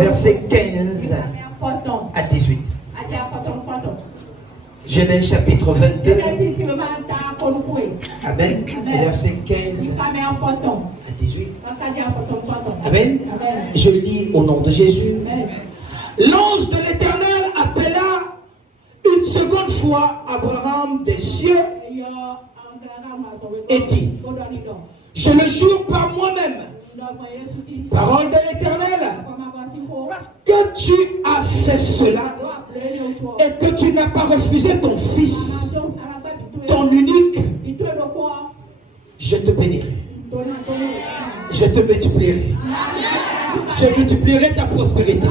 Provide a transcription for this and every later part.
Verset 15 à 18. Genèse chapitre 22. Amen. Verset 15 à 18. Amen. Je lis au nom de Jésus. L'ange de l'Éternel appela une seconde fois Abraham des cieux et dit: je le jure par moi-même, parole de l'Éternel, parce que tu as fait cela et que tu n'as pas refusé ton fils, ton unique, je te bénirai, je te multiplierai, je multiplierai ta prospérité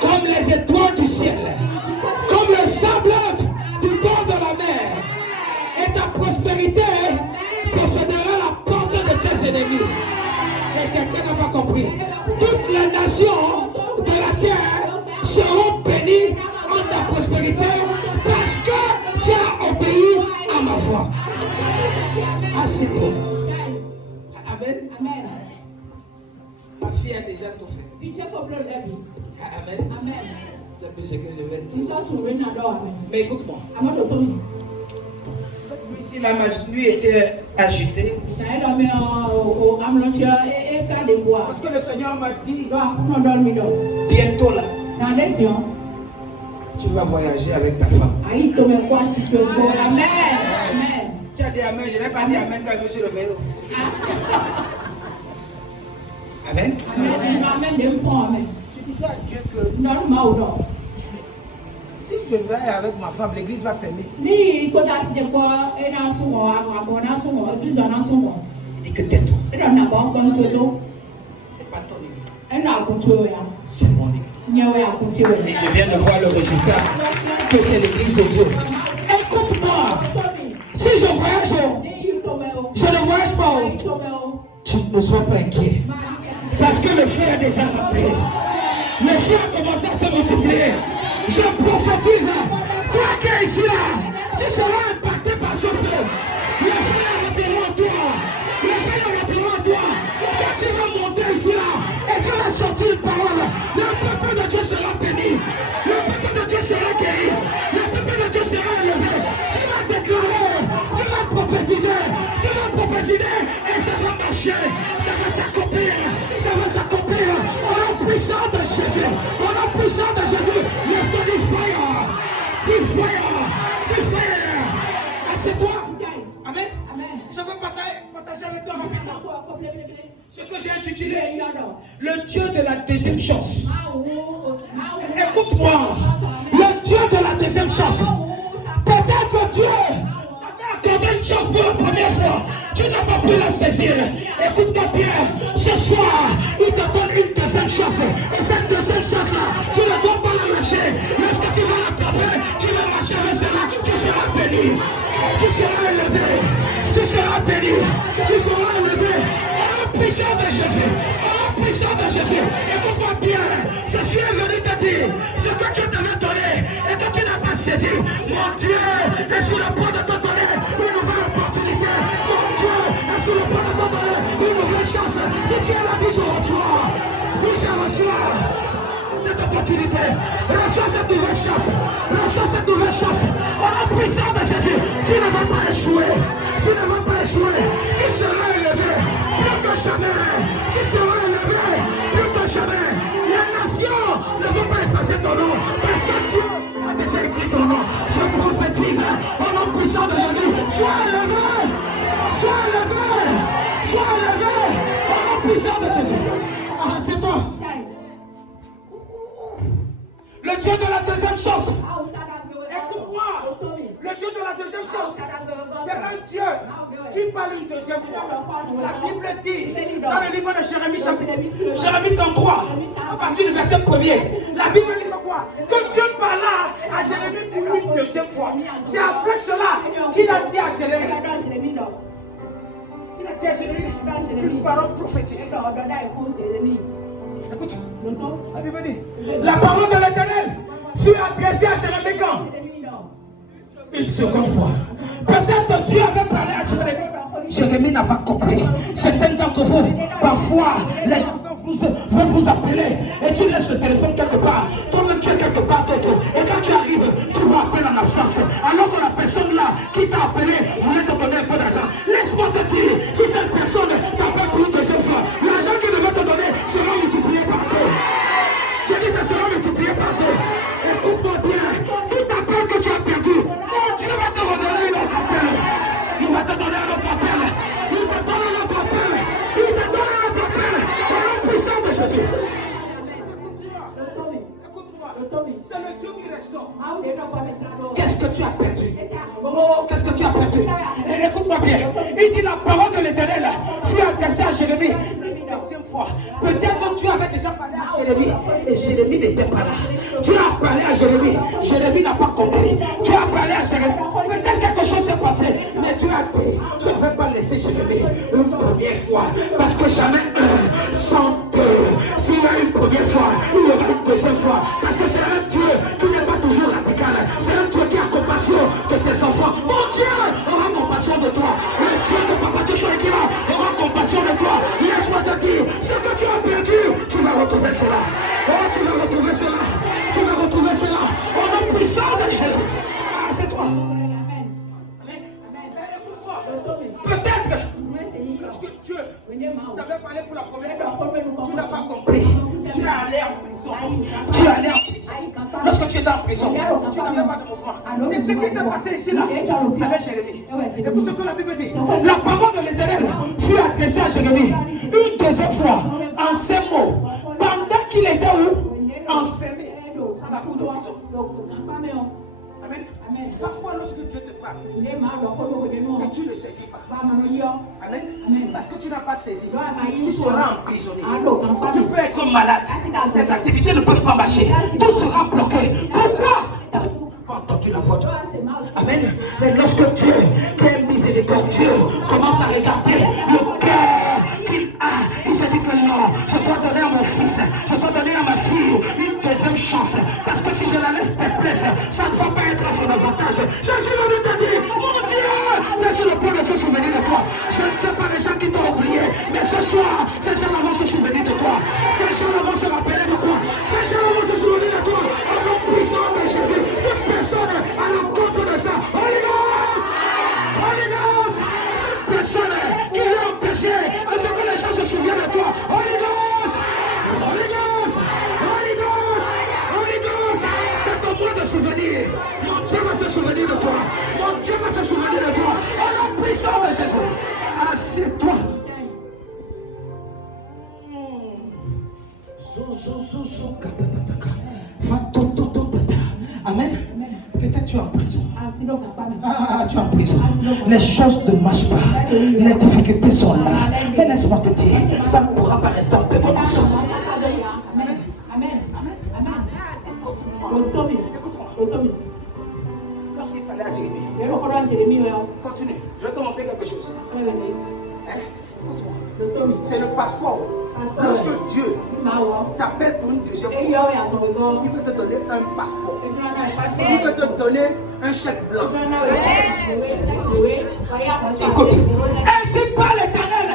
comme les étoiles du ciel, comme le sable du bord de la mer, et ta prospérité possédera la porte de tes ennemis. Et quelqu'un n'a pas compris. Toutes les nations de la terre seront bénies en ta prospérité parce que tu as obéi à ma voix. Assieds-toi. Amen. Ma fille a déjà tout fait. Amen. C'est un peu ce que je vais dire. Mais écoute-moi. Si la nuit était agitée, parce que le Seigneur m'a dit, bientôt là, tu vas voyager avec ta femme. Amen. Tu as dit Amen, je n'ai pas dit Amen quand je me suis réveillé. Amen. Je disais à Dieu que si je vais avec ma femme, l'église va fermer. Il dit que tais-toi. C'est pas ton église. C'est mon église. Et je viens de voir le résultat que c'est l'église de Dieu. Écoute-moi. Si je voyage, je ne voyage pas. Tu ne sois pas inquiet. Parce que le feu est déjà rentré. Le feu a commencé à se multiplier. Je prophétise, toi qui es ici là, tu seras impacté par ce feu. Le feu est rentré en toi. Le feu est rentré en toi. Quand tu vas monter ici là, et tu vas sortir une parole, le peuple de Dieu sera béni. Le peuple de Dieu sera guéri. Le peuple de Dieu sera élevé. Tu vas déclarer, tu vas prophétiser, et ça va marcher, ça va s'accomplir, ça va s'accomplir. Au nom puissant de Jésus, au nom puissant de Jésus, lève-toi du fire, du fire, du fire. Assieds-toi. Amen. Je veux partager avec toi rapidement ce que j'ai intitulé le Dieu de la deuxième chance. Écoute-moi, le Dieu de la deuxième chance. Peut-être que Dieu accordé une chance pour la première fois, tu n'as pas pu la saisir. Écoute-moi bien, ce soir, il te donne une deuxième chance. Et cette deuxième chance-là, tu ne dois pas la lâcher. Lorsque tu vas l'attraper, tu vas marcher avec cela, tu seras béni. Tu seras élevé, tu seras béni, tu seras élevé. Au nom puissant de Jésus, au nom puissant de Jésus. Écoute-moi bien, je suis venu te dire ce que Dieu t'avait donné et que tu n'as pas saisi. Mon Dieu est sur le point de te donner une nouvelle opportunité. Mon Dieu est sur le point de te donner une nouvelle chance. Si tu es là, dis je reçois. Dis je reçois cette opportunité. Reçois cette nouvelle chance. Reçois cette nouvelle chance. Au nom puissant de Jésus, tu ne vas pas échouer. Tu ne vas pas échouer. Tu seras élevé. Plus que jamais. Tu seras élevé. Plus que jamais. Les nations ne vont pas effacer ton nom. Parce que Dieu a déjà écrit ton nom. Je prophétise au nom puissant de Jésus. Sois élevé. Sois élevé. Sois élevé. Au nom puissant de Jésus. Ah, c'est toi. Le Dieu de la deuxième chance. Écoute-moi. Le Dieu de la deuxième chance, c'est un Dieu qui parle une deuxième fois. La Bible dit, dans le livre de Jérémie 33, à partir du verset 1er, la Bible dit que quoi? Que Dieu parla à Jérémie pour une deuxième fois. C'est après cela qu'il a dit à Jérémie. Il a dit à Jérémie une parole prophétique. Écoute, la Bible dit, la parole de l'Éternel fut adressée à Jérémie quand? Une seconde fois. Peut-être que Dieu avait parlé à Jérémie. Jérémie n'a pas compris. Certains d'entre vous, parfois, les gens veut vous appeler et tu laisses le téléphone quelque part, toi-même tu es quelque part d'autre, et quand tu arrives, tu vas appeler en absence, alors que la personne là qui t'a appelé voulait te donner un peu d'argent. Laisse-moi te dire, si cette personne t'appelle pour une deuxième fois, l'argent qu'il devait te donner sera multiplié par deux. Je dis ça sera multiplié par deux. Écoute-moi bien, tout appel que tu as perdu, mon Dieu va te redonner un autre appel. Il va te donner un autre appel. Il te donne un autre appel. Il te donne un autre appel. Au nom puissant de Jésus. Écoute-moi. C'est le Dieu qui restaure. Qu'est-ce que tu as perdu? Oh, qu'est-ce que tu as perdu? Écoute-moi bien. Il dit la parole de l'Éternel fut adressée à Jérémie. Deuxième fois. Peut-être que tu avais déjà parlé à Jérémie et Jérémie n'était pas là. Tu as parlé à Jérémie. Jérémie n'a pas compris. Tu as parlé à Jérémie. Peut-être quelque chose s'est passé. Mais tu as dit, je ne vais pas laisser Jérémie une première fois. Parce que jamais un sans deux. S'il y a une première fois, il y aura une deuxième fois. Parce que c'est un Dieu qui n'est pas toujours radical. C'est un Dieu qui a compassion de ses enfants. Mon Dieu aura compassion de toi. Le Dieu de Papa Joshua aura compassion de toi. Laisse-moi te dire, ce que tu as perdu, tu vas retrouver cela. Oh, tu vas retrouver cela. Tu vas retrouver cela. Au nom puissant de Jésus. Ah, c'est toi. Peut-être lorsque Dieu t'avait parlé pour la première fois, tu n'as pas compris. Tu es allé en prison. Tu es allé en prison. Lorsque tu étais en prison, tu n'avais pas de mouvement. C'est ce qui s'est passé ici là avec Jérémie. Écoute ce que la Bible dit. La parole de l'Éternel fut adressée à Jérémie une deuxième fois en ces mots. Pendant qu'il était où? Enfermé dans la cour de prison. Amen. Parfois, lorsque Dieu te parle, et tu ne saisis pas. Amen. Parce que tu n'as pas saisi, tu seras emprisonné. Tu peux être malade. Tes activités ne peuvent pas marcher. Tout sera bloqué. Pourquoi? Parce que tu n'as pas entendu la voix. Amen. Mais lorsque Dieu, qui est miséricordieux, commence à regarder le cœur qu'il a, il se dit que non, je dois donner à mon fils, je dois donner à ma fille une deuxième chance. Parce que si je la laisse perplexe, ça ne va pas être à son avantage. Je suis venu te dire, mon Dieu, je suis le point de se souvenir de toi. Je ne sais pas des gens qui t'ont oublié, mais ce soir, ces gens vont se souvenir de toi. Ces gens vont se rappeler de toi. Ces gens vont se souvenir de toi. Au nom puissant de Jésus, toute personne à l'encontre de ça. Holy Ghost! Holy Ghost! Toute personne qui l'a empêché à ce que les gens se souviennent de toi. Holy Ghost! Holy Ghost! Holy Ghost! Holy Ghost! C'est ton point de souvenir. Mon Dieu va se souvenir de toi. Mon Dieu va se souvenir de toi. Au nom puissant de Jésus. Assieds-toi. Amen. Peut-être tu es en prison. Tu es en prison. Les choses ne marchent pas. Les difficultés sont là. Mais laisse-moi te dire, ça ne pourra pas rester en permanence. Amen. Écoute-moi. Lorsqu'il fallait à Jérémie, continue. Je vais te montrer quelque chose. Écoute-moi. C'est le passeport. Lorsque Dieu t'appelle pour une deuxième fois, il veut te donner un passeport. Il veut te donner un chèque blanc. Écoute, ainsi par l'Éternel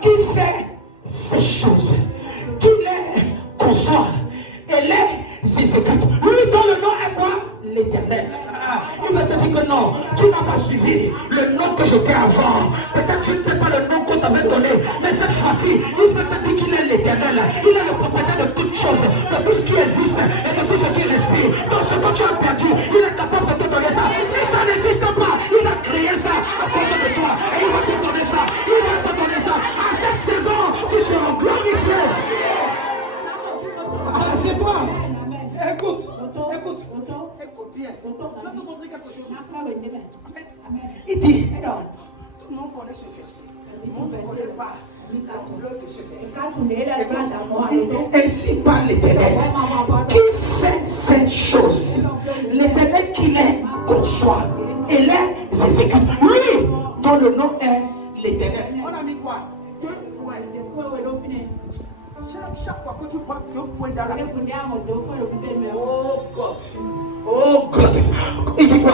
qui fait ces choses, qui les conçoit et les exécute. Lui dont le nom est quoi? L'Éternel. Il va te dire que non, tu n'as pas suivi le nom que j'étais avant. Peut-être que tu ne sais pas le nom qu'on t'avait donné, mais cette fois-ci, il veut te dire qu'il est l'Éternel. Il est le propriétaire de toutes choses, de tout ce qui existe et de tout ce qui respire. Donc ce que tu as perdu, il est capable de te donner ça. Si ça n'existe pas, il a créé ça à cause de toi. Et il va te donner ça. Il va te donner ça. À cette saison, tu seras glorifié. Ah, c'est toi. Écoute bien. Je vais te montrer quelque chose. Il dit, tout le monde connaît ce verset. On ne connaît pas l'ampleur de ce verset. Ainsi parle l'Éternel qui fait ces choses. L'Éternel qui les conçoit et les exécute. Lui dont le nom est l'Éternel. On a mis quoi? 2 points. Chaque fois que tu vois 2 points dans la Bible, oh God, il dit quoi?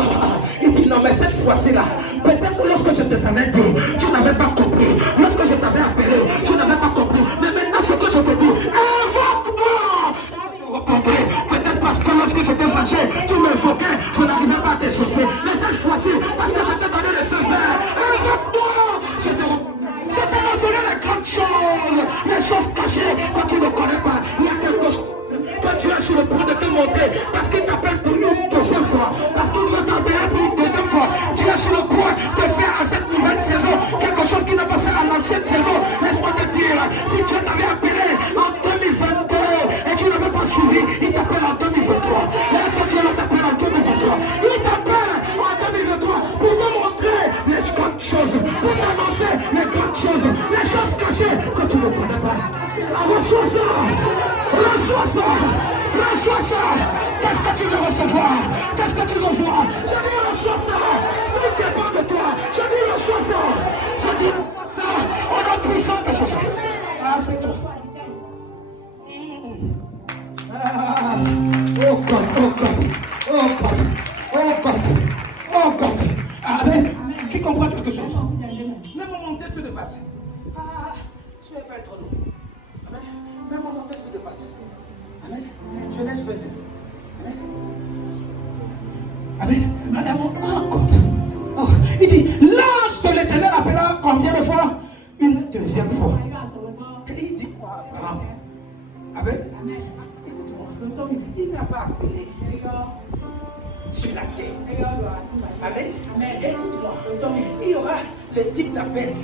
Il dit non, mais cette fois-ci là, peut-être que lorsque je t'avais dit, tu n'avais pas compris. Lorsque je t'avais appelé, tu n'avais pas compris. Mais maintenant, ce que je je te dis, invoque-moi. Peut-être parce que lorsque j'étais fâché, tu m'invoquais, je n'arrivais pas à t'exaucer. Mais cette fois-ci, parce que je t'ai donné le feu vert, invoque-moi. Je t'ai mentionné les grandes choses, les choses cachées que tu ne connais pas. Il y a quelque chose que tu es sur le point de te montrer, parce qu'il t'appelle pour une deuxième fois, parce qu'il veut t'appeler pour une deuxième fois. Tu es sur le point de faire à cette nouvelle saison quelque chose qu'il n'a pas fait à l'ancienne saison. Laisse-moi te dire, si Dieu t'avait appelé en 2022 et tu n'avais pas suivi, il t'appelle en 2023. Et ce Dieu t'appelle en 2023. Il t'appelle en 2023 pour te montrer les grandes choses, pour t'annoncer les grandes choses, les choses cachées que tu ne connais pas. Reçois ça, reçois ça, reçois ça. Qu'est-ce que tu veux recevoir? Qu'est-ce que tu veux voir? Je dis reçois ça. Tout dépend de toi. Je dis reçois ça. Je dis reçois ça. On a puissant de Jésus. Ah, c'est toi. Oh God, oh God, oh God, oh God, oh God. Amen. Qui comprend quelque chose? Même mon test de base. Ah, je ne vais pas être long. Amen. Même mon test de base. Amen. Genèse 22. Amen. Amen. Madame, oh God. Oh, il dit, l'ange de l'Éternel appela combien de fois? Une deuxième fois. Et il dit quoi? Amen. Écoute-moi. Il n'a pas appelé sur la terre. Amen. Écoute-moi. Il y aura les types d'appels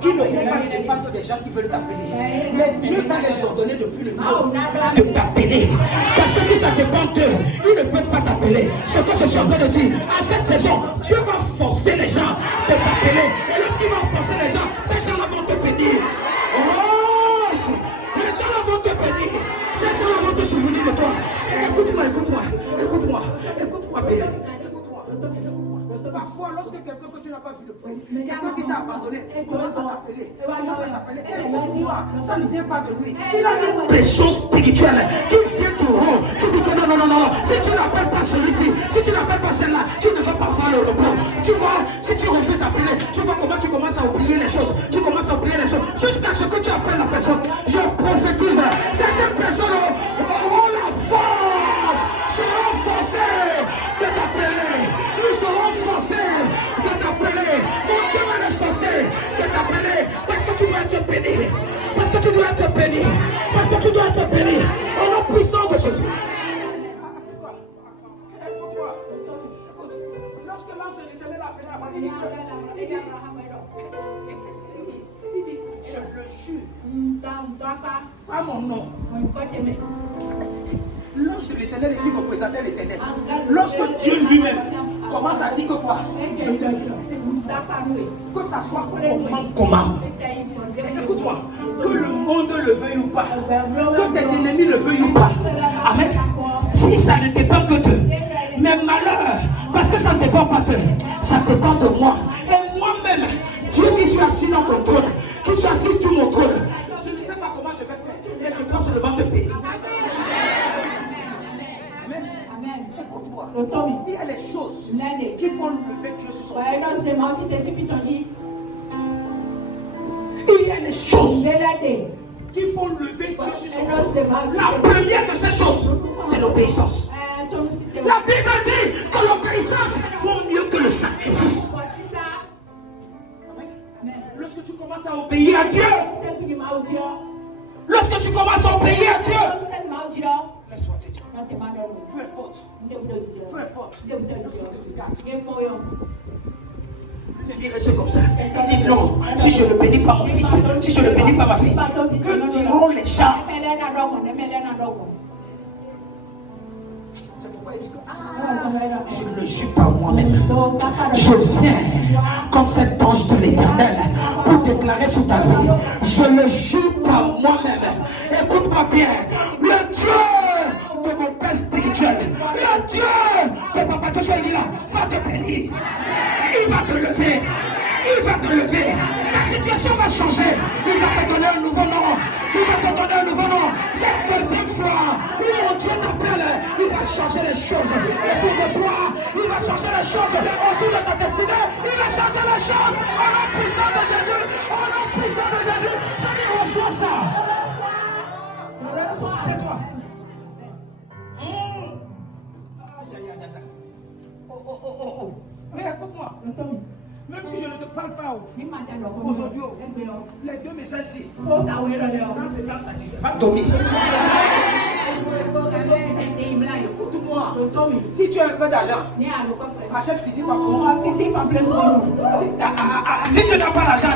qui ne vont pas dépendre des gens qui veulent t'appeler. Mais Dieu va les ordonner depuis le temps de t'appeler. Parce que si ça dépend d'eux, ils ne peuvent pas t'appeler. Ce que je suis en train de dire, à cette saison, Dieu va forcer les gens de t'appeler. Et lorsqu'il va forcer les gens, ces gens-là vont te bénir. Oh, les gens-là vont te bénir. Ces gens-là vont te souvenir de toi. Écoute-moi, écoute-moi, écoute-moi, écoute-moi bien. Écoute-moi. Parfois, lorsque quelqu'un que tu n'as pas vu de près, quelqu'un qui t'a abandonné, commence à t'appeler. Écoute-moi, ça ne vient pas de lui. Il a une pression spirituelle qui vient du haut, qui dit que non, non, non, non. Si tu n'appelles pas celui-ci, si tu n'appelles pas celle-là, tu ne vas pas voir le repos. Tu vois, si tu refuses d'appeler, tu vois comment tu commences à oublier les choses. Tu commences à oublier les choses jusqu'à ce que tu appelles la personne. Je prophétise, certaines personnes auront la force, seront forcées de t'appeler. Ils seront forcés de t'appeler. Mon Dieu va les forcer de t'appeler. Parce que tu dois être béni. Parce que tu dois être béni. Parce que tu dois être béni. Au nom puissant de Jésus. Lorsque l'ange de l'Éternel appelait Abraham, il dit, je le jure, pas mon nom. L'ange de l'Éternel ici représentait l'Éternel. Lorsque Dieu lui-même commence à dire que quoi? Je te que ça soit comment? Écoute-moi, que le monde le veuille ou pas, que tes ennemis le veuillent ou pas. Amen. Si ça ne dépend que d'eux, mais malheur, parce que ça ne dépend pas d'eux, ça dépend de moi. Et moi-même, Dieu qui suis assis dans ton trône, qui suis assis sur mon trône, je ne sais pas comment je vais faire, mais je dois seulement te bénir. Écoute-moi, il y a les choses qui font lever Dieu sur son trône. Il y a les choses qui font lever Dieu sur son trône. La première de ces choses, c'est l'obéissance. La Bible dit que l'obéissance vaut mieux que le sacrifice. Lorsque tu commences à obéir à Dieu, lorsque tu commences à obéir à Dieu, laisse-moi te dire, peu importe, lorsque tu regardes, l'ennemi reste comme ça. Il dit non, si je ne bénis pas mon fils, si je ne bénis pas ma fille, que diront les gens? C'est pourquoi il dit que je ne jure pas moi-même. Je viens comme cet ange de l'Éternel pour déclarer sur ta vie. Je ne jure pas moi-même. Écoute-moi bien. Le Dieu de mon père spirituel, le Dieu de papa Joshua, il dit là, va te bénir. Il va te lever. Il va te lever. Ta situation va changer. Il va te donner un nouveau nom. Il va te donner un nouveau nom. Cette deuxième fois, mon Dieu t'appelle. Il va changer les choses autour de toi. Il va changer les choses autour de ta destinée. Il va changer les choses au nom puissant de Jésus. Au nom puissant de Jésus. Je dis reçois ça. C'est toi. Oh. Mais écoute-moi. Même si je ne te parle pas aujourd'hui, les deux messages-ci, quand tu es satisfait, va dormir. Écoute-moi. Si tu as un peu d'argent, achète physique par contre. Si tu n'as pas d'argent,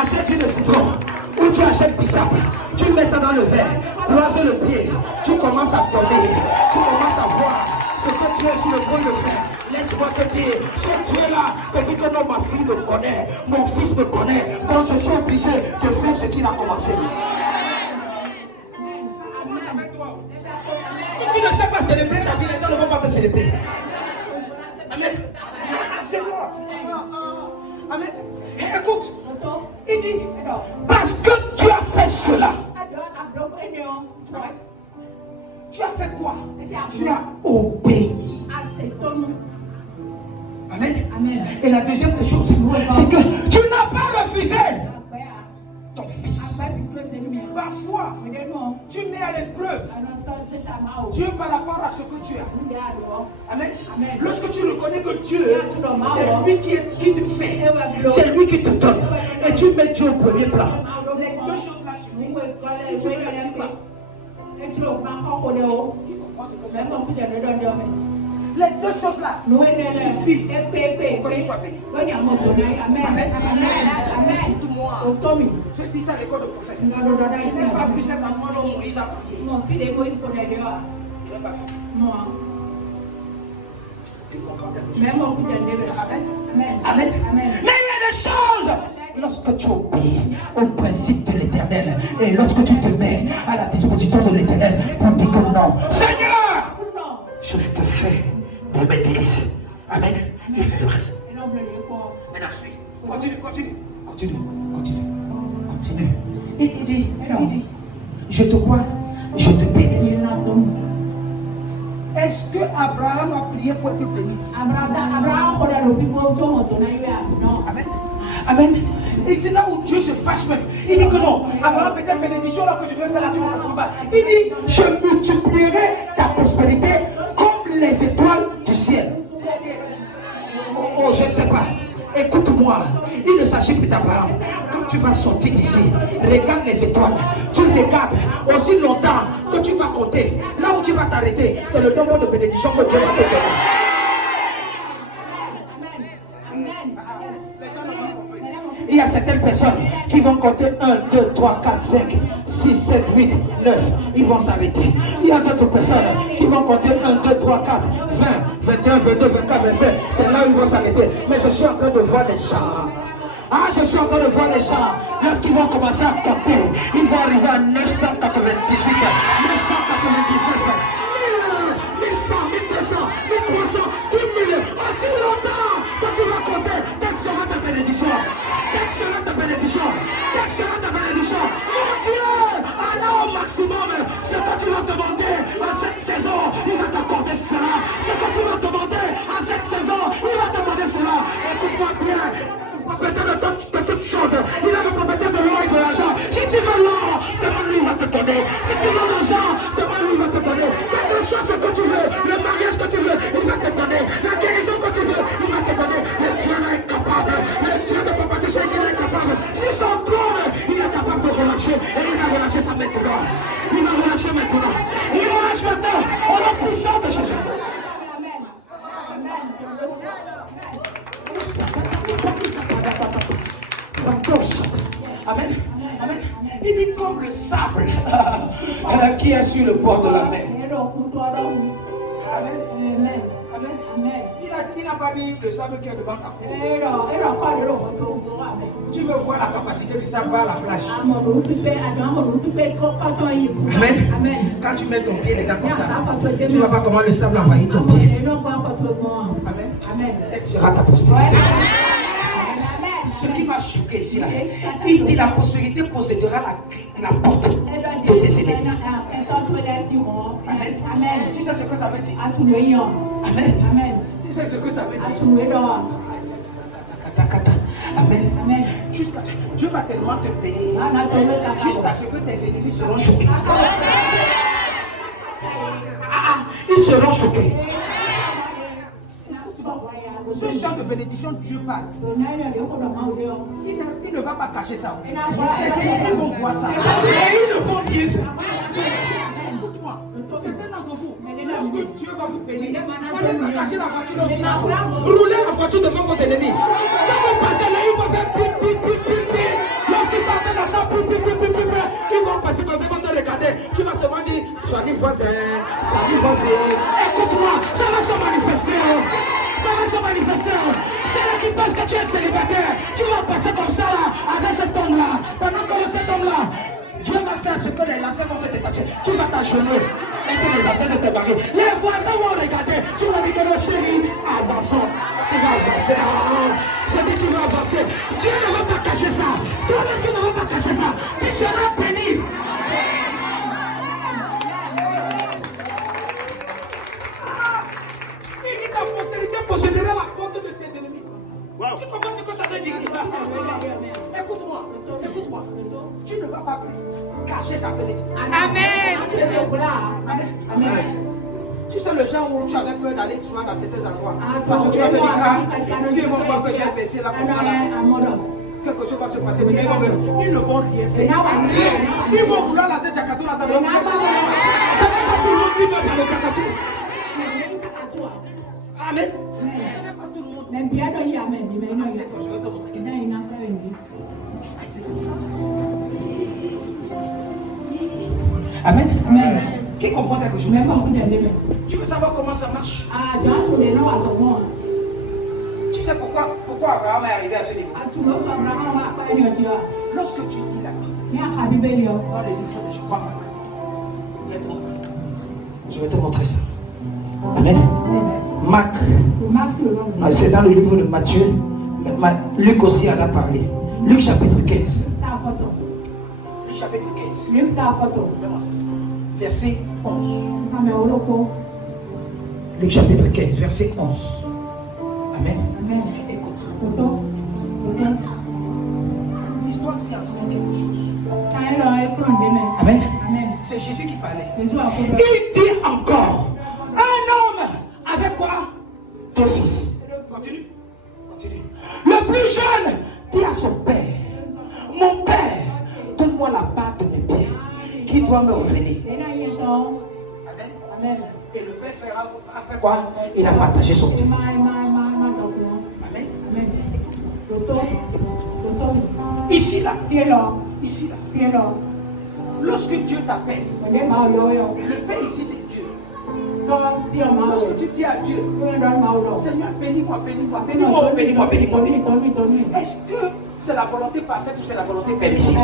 achète une citron. Ou tu achètes bissap, tu mets ça dans le verre, croise le pied, tu commences à tomber, tu commences à voir ce que tu es sur le point de faire. Laisse-moi te dire, ce Dieu-là te dit que non, ma fille me connaît, mon fils me connaît, donc je suis obligé de faire ce qu'il a commencé. Si tu ne sais pas célébrer ta vie, les gens ne vont pas te célébrer. Amen. C'est moi. Amen. Et écoute, il dit, parce que tu as fait cela. Tu as fait quoi? Tu as obéi. Amen. Et la deuxième des choses, c'est que tu n'as pas refusé ton fils. Parfois, tu mets à l'épreuve Dieu par rapport à ce que tu as. Amen. Lorsque tu reconnais que Dieu, c'est lui qui te fait, c'est lui qui te donne, et tu mets Dieu au premier plan. Les deux choses là suffisent. Si tu fais le plus bas, les deux choses là suffisent pour que tu sois béni. Amen. Je dis ça à l'école de prophète. Il n'a pas vu cet enfant là où Moïse a parlé. Il n'a pas vu. Tu comprends quelque chose? Amen. Mais il y a des choses. Lorsque tu obéis au principe de l'Éternel et lorsque tu te mets à la disposition de l'Éternel pour dire que non, Seigneur, je te fais pour me délice. Amen. Il fait le reste. Maintenant, continue. Il dit, je te crois, je te bénis. Est-ce que Abraham a prié pour être béni? Amen. Et c'est là où Dieu se fâche même. Il dit que non, Abraham, peut-être bénédiction là que je vais faire là, tu ne comprends pas. Il dit, je multiplierai ta prospérité comme les étoiles du ciel. Oh, je ne sais pas. Écoute-moi, il ne s'agit plus d'Abraham. Quand tu vas sortir d'ici, regarde les étoiles. Tu les gardes aussi longtemps que tu vas compter. Là où tu vas t'arrêter, c'est le nombre de bénédictions que Dieu va te donner. Il y a certaines personnes qui vont compter 1, 2, 3, 4, 5, 6, 7, 8, 9. Ils vont s'arrêter. Il y a d'autres personnes qui vont compter 1, 2, 3, 4, 20, 21, 22, 24, 27. C'est là où ils vont s'arrêter. Mais je suis en train de voir des gens. Je suis en train de voir les gens. Lorsqu'ils vont commencer à compter, ils vont arriver à 998, 999, 1100, 1200, 1300, 1000. Aussi longtemps que tu vas compter, telle sera ta bénédiction. Telle sera ta bénédiction. Telle sera ta bénédiction. Mon Dieu, Allah au maximum, ce que tu vas demander à cette saison, il va t'accorder cela. Ce que tu vas demander à cette saison, il va t'accorder cela. Écoute-moi bien. Peut-être de toutes choses. Il a de propriété de l'or et de l'argent. Si tu veux l'or, demande-lui, il va te donner. Si tu veux l'argent, demande-lui, il va te donner. Quel que soit ce que tu veux, le mariage que tu veux, il va te donner. La guérison que tu veux, il va te donner. Le Dieu là est capable. Le Dieu de Papa Dieu il est capable. Si son trône, il est capable de relâcher. Et il va relâcher ça maintenant. Il va relâcher maintenant. Il relâche maintenant. On a puissance de Jésus. Amen. Il dit comme le sable qui est sur le bord de la mer. Amen. Il n'a pas dit le sable qui est devant ta cour. Tu veux voir la capacité du sable à la plage. Amen. Quand tu mets ton pied les gars comme ça, tu ne vois pas comment le sable envahit ton pied. Amen. Telle sera ta postérité. Ce qui m'a choqué ici, là, il dit la prospérité possédera la porte de tes ennemis. Amen. Tu sais ce que ça veut dire? Amen. Tu sais ce que ça veut dire? Amen. Jusqu'à ce que Dieu va tellement te bénir. Jusqu'à ce que tes ennemis seront choqués. Ils seront choqués. Ce genre de bénédiction, Dieu parle. Il ne va pas cacher ça. Les ennemis vont voir ça. Et ils ne vont dire ça. Écoute-moi, certains d'entre vous, lorsque Dieu va vous bénir, n'allez pas cacher la voiture dans village. Roulez la voiture devant vos ennemis. Quand vous passez là, ils vont faire pip, pip, pip, pip, pip. Lorsqu'ils sont en train d'attendre, pip, pip, pip, pip, pip, ils vont passer comme ça, ils vont te regarder. Tu vas seulement dire, salut voisin, salut voisin. Écoute-moi, ça va se manifester. Ça va se manifester. C'est là qui pense que tu es célibataire. Tu vas passer comme ça là, avec cet homme-là. Pendant que cet homme-là, Dieu va faire ce que les lancers vont se détacher. Tu vas t'agenouiller et que les enfants de te marier. Les voisins vont regarder. Tu vas dire que le chéri, avançons. Tu vas avancer. Je dis tu vas avancer. Dieu ne va pas cacher ça. Toi-même tu ne vas pas cacher ça. Tu seras béni. Ta postérité possédera la porte de ses ennemis. Wow. Tu comprends ce que ça veut dire? Écoute-moi, écoute-moi. Tu ne vas pas cacher ta bénédiction. Amen. Amen. Amen. Tu sais le genre où tu avais peur d'aller souvent dans certains endroits. Parce que tu vas te dire, parce qu'ils vont voir que j'ai baissé là comme ça là. Quelque chose va se passer, mais ils ne vont rien faire. Ils vont vouloir lancer Jakato dans ta maison. Ça n'est pas tout le monde qui meurt dans le Jakato. Amen. Ce n'est pas tout le monde. C'est que je vais te montrer quelque chose. Amen. Amen. Qui comprend quelque chose? Tu veux savoir comment ça marche? Tu sais pourquoi Abraham est arrivé à ce niveau? Lorsque tu lis la Bible, dans le livre de Job, je vais te montrer ça. Amen. Marc, c'est dans le livre de Matthieu. Luc aussi en a parlé. Luc chapitre 15. Luc chapitre 15. Verset 11. Luc chapitre 15, verset 11. Amen. Écoute. L'histoire s'y enseigne quelque chose. Amen. C'est Jésus qui parlait. Il dit encore. Un homme avec quoi? Ton fils. Continue. Le plus jeune dit à son père, mon père, donne-moi la part de mes biens qui doit me revenir. Amen. Et le père a fait quoi? Il a partagé son bien. Amen. Ici là. Lorsque Dieu t'appelle, le père ici c'est Dieu. Lorsque tu dis à Dieu, Seigneur, bénis-moi. Est-ce que c'est la volonté parfaite ou c'est la volonté permissive?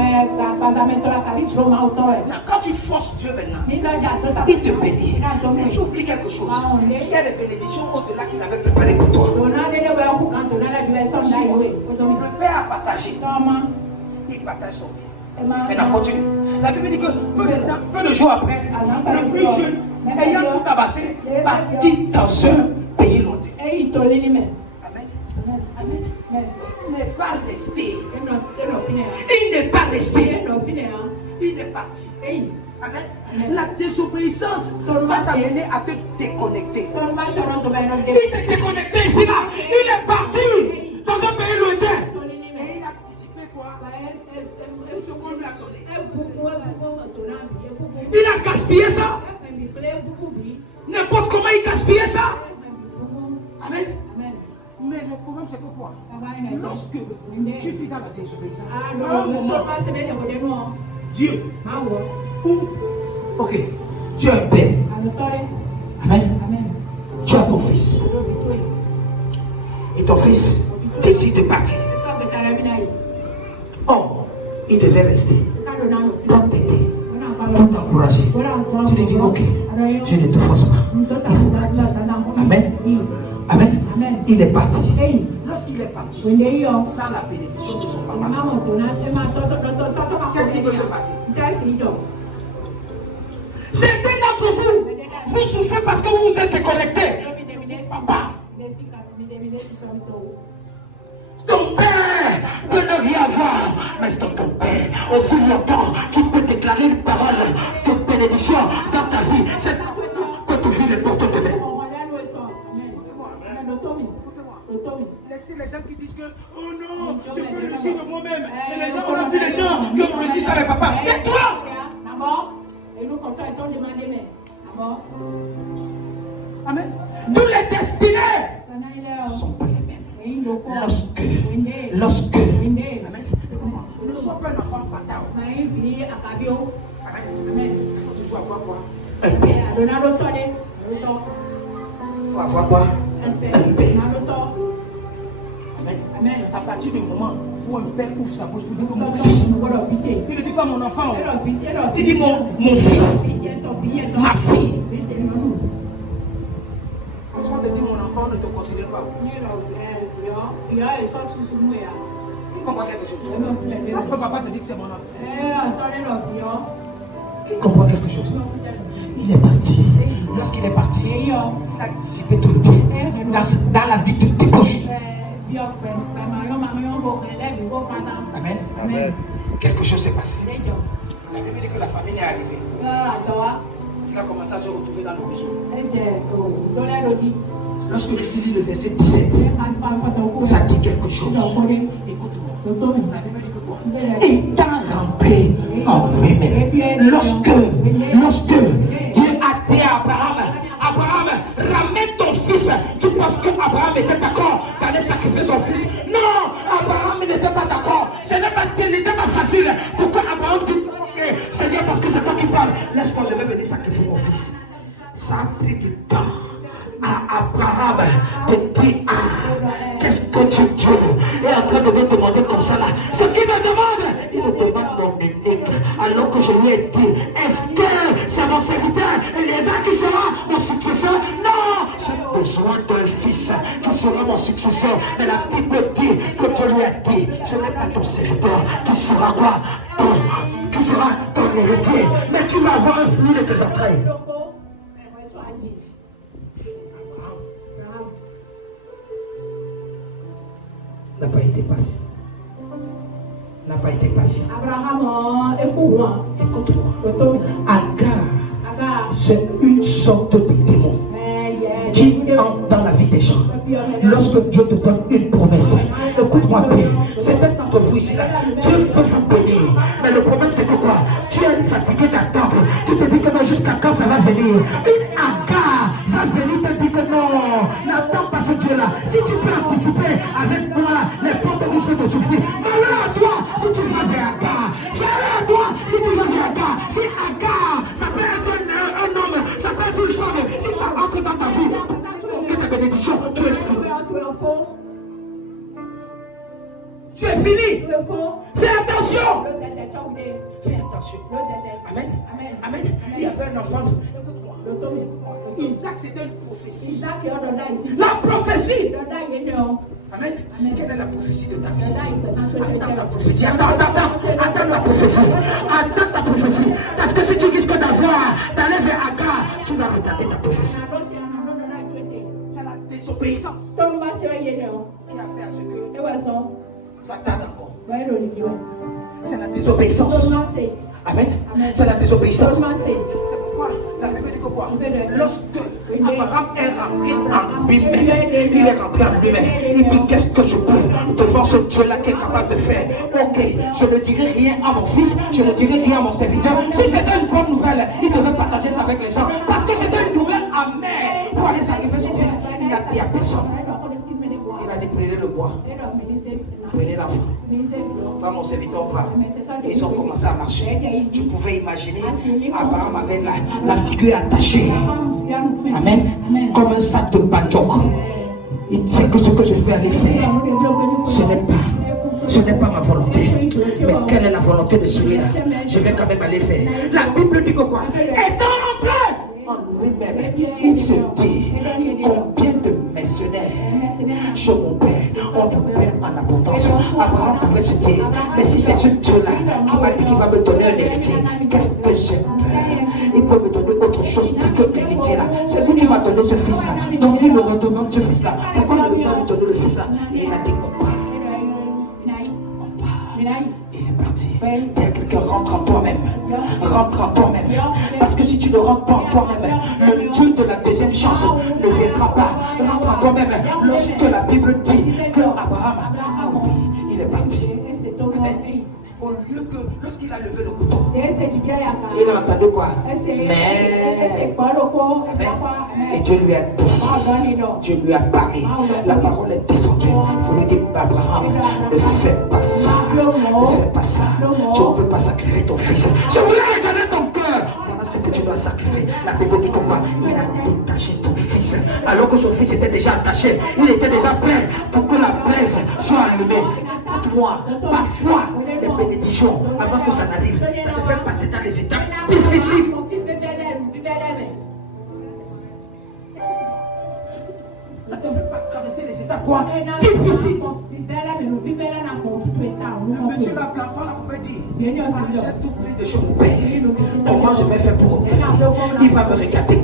Quand tu forces Dieu maintenant, il te bénit. Mais tu oublies quelque chose. Il y a des bénédictions au-delà qu'il avait préparées pour toi. Le Père a partagé. Il partage son bien. Maintenant, continue. La Bible dit que peu de jours après, le plus jeune, ayant tout tabassé, partit dans un pays lointain. Amen. Il n'est pas resté. Il est parti. Amen. La désobéissance va t'amener à te déconnecter. Il s'est déconnecté ici là. Il est parti dans un pays lointain. Et il a anticipé quoi? Tout ce qu'on lui a donné. Il a gaspillé ça. N'importe comment il gaspillait ça. Amen. Mais le problème c'est que quoi? Lorsque tu vis dans la désobéissance, à un moment, Dieu, ok, tu as un père. Amen. Tu as ton fils. Et ton fils décide de partir. Oh, il devait rester pour t'aider, pour t'encourager. Tu lui dis, ok, je ne te force pas. Il faut partir. Amen. Il est parti. Lorsqu'il est parti, sans la bénédiction de son papa, qu'est-ce qui peut se passer? Certains d'entre vous souffrez parce que vous vous êtes déconnectés. Papa, Ton père peut ne rien voir, mais c'est ton père, aussi longtemps qu'il peut déclarer une parole de bénédiction dans ta vie. C'est que tu vis les portes de demain. Laissez les gens qui disent que oh non, je peux réussir de moi-même. Et les gens, on a vu les gens qui ont réussi sans les papas. Tais-toi! Amen. Tous les destinés ne sont pas les mêmes. Lorsque, Amen. Écoute-moi, ne sois pas un enfant bâtard. Amen. Il faut toujours avoir quoi? Un père. Il faut avoir quoi? Un père. Amen. À partir du moment où un père ouvre sa bouche, il dit que mon fils. Il ne dit pas mon enfant. Il dit mon fils. Ma fille. Quand on te dit mon enfant, ne te considère pas. Qui comprend quelque chose? Votre papa te dit que c'est mon homme. Qui comprend quelque chose? Il est parti. Lorsqu'il est parti, il a dissipé tout le bien dans la vie de débauche. Amen. Amen. Quelque chose s'est passé. La Bible dit que la famille est arrivée. Il a commencé à se retrouver dans le besoin. Lorsque je lis le verset 17, ça dit quelque chose. Écoute-moi. La Bible dit que quoi? Étant rentré en lui-même. Lorsque Dieu a dit à Abraham, ramène ton fils. Tu penses qu'Abraham était d'accord d'aller sacrifier son fils? Non, Abraham n'était pas d'accord. Ce n'était pas facile. Pourquoi Abraham dit ok, Seigneur, parce que c'est toi qui parles. Laisse-moi, je vais venir sacrifier mon fils. Ça a pris du temps à Abraham de dire qu'est-ce que tu es en train de me demander comme ça là. Ce qu'il me demande, il me demande mon unique. Alors que je lui ai dit, est-ce que c'est mon serviteur Eliezer qui sera mon successeur? Non, j'ai besoin d'un fils qui sera mon successeur. Mais la Bible dit que tu lui as dit, ce n'est pas ton serviteur qui sera quoi? Qui sera ton héritier. Mais tu vas avoir un fruit de tes entrailles. N'a pas été patient. N'a pas été patient. Écoute-moi. Agar, c'est une sorte de démon qui entre dans la vie des gens. Lorsque Dieu te donne une promesse, écoute-moi bien. Certains d'entre vous ici là, Dieu veut vous bénir. Mais le problème c'est que quoi? Tu es fatigué d'attendre. Tu te dis que non, jusqu'à quand ça va venir? Une Agar va venir te dire que non, n'attends pas ce Dieu là. Si tu peux anticiper avec moi là, les portes risquent de souffrir. Malheur à toi si tu vas vers Agar. Malheur à toi si tu vas vers Agar. Si Agar, ça peut être un homme, ça peut être une femme. Si ça entre dans ta vie, que ta bénédiction, tu es fini. Tu es fini. Fais attention. Fais attention. Amen. Amen. Il y avait un enfant. Écoute-moi. Isaac, c'était une prophétie. La prophétie. Amen. Quelle est la prophétie de ta vie? Attends ta prophétie. Attends ta prophétie. Attends ta prophétie. Parce que si tu risques d'aller vers Agar, tu vas regarder ta prophétie. C'est la désobéissance qui a fait à ce que ça tarde encore. C'est la désobéissance. Amen. C'est la désobéissance. C'est pourquoi la Bible dit que quoi? Lorsque Abraham est rentré en lui-même, il dit qu'est-ce que je peux devant ce Dieu-là qui est capable de faire? Ok, je ne dirai rien à mon fils, je ne dirai rien à mon serviteur. Si c'était une bonne nouvelle, il devait partager ça avec les gens. Parce que c'était une nouvelle amère pour aller sacrifier son fils. Il a dit à personne. Il a dit prenez le bois, prenez l'enfant. Quand mon serviteur va, et ils ont commencé à marcher. Tu pouvais imaginer, Abraham avait la figure attachée. Amen. Comme un sac de banjok. Il sait que ce que je vais aller faire, ce n'est pas ma volonté. Mais quelle est la volonté de celui-là? Je vais quand même aller faire. La Bible dit que quoi? Étant rentré en lui-même, il se dit combien de mercenaires chez mon père ont du père en abondance. Abraham pouvait se dire, mais si c'est ce Dieu-là qui m'a dit qu'il va me donner un héritier, qu'est-ce que j'ai peur? Il peut me donner autre chose plus que l'héritier là. C'est lui qui m'a donné ce fils-là. Donc il me redemande ce fils-là. Pourquoi ne veut pas lui donner le fils-là? Et il a dit, mon père, rentre en toi-même. Parce que si tu ne rentres pas en toi-même, le Dieu de la deuxième chance ne viendra pas. Rentre en toi-même. Lorsque la Bible dit que Abraham a obéi, il est parti. Amen. Au lieu que, lorsqu'il a levé le couteau, il a entendu quoi? Mais, et Dieu lui a dit, Dieu lui a parlé, la parole est descendue pour lui dire, Abraham, ne fais pas ça, ne fais pas ça, tu ne peux pas sacrifier ton fils. Je voulais regarder ton cœur. Voilà ce que tu dois sacrifier. La Bible dit comment il a détaché ton fils, alors que son fils était déjà attaché, il était déjà prêt pour que la braise soit allumée. Écoute-moi, parfois, les bénédictions, avant que ça n'arrive, ça te fait passer dans des étapes difficiles. Ça te fait pas traverser les étapes quoi? Difficiles. Le monsieur dans le plafond là pouvait dire, j'ai tout pris de chez mon père. Comment je vais faire pour obéir? Il va me regarder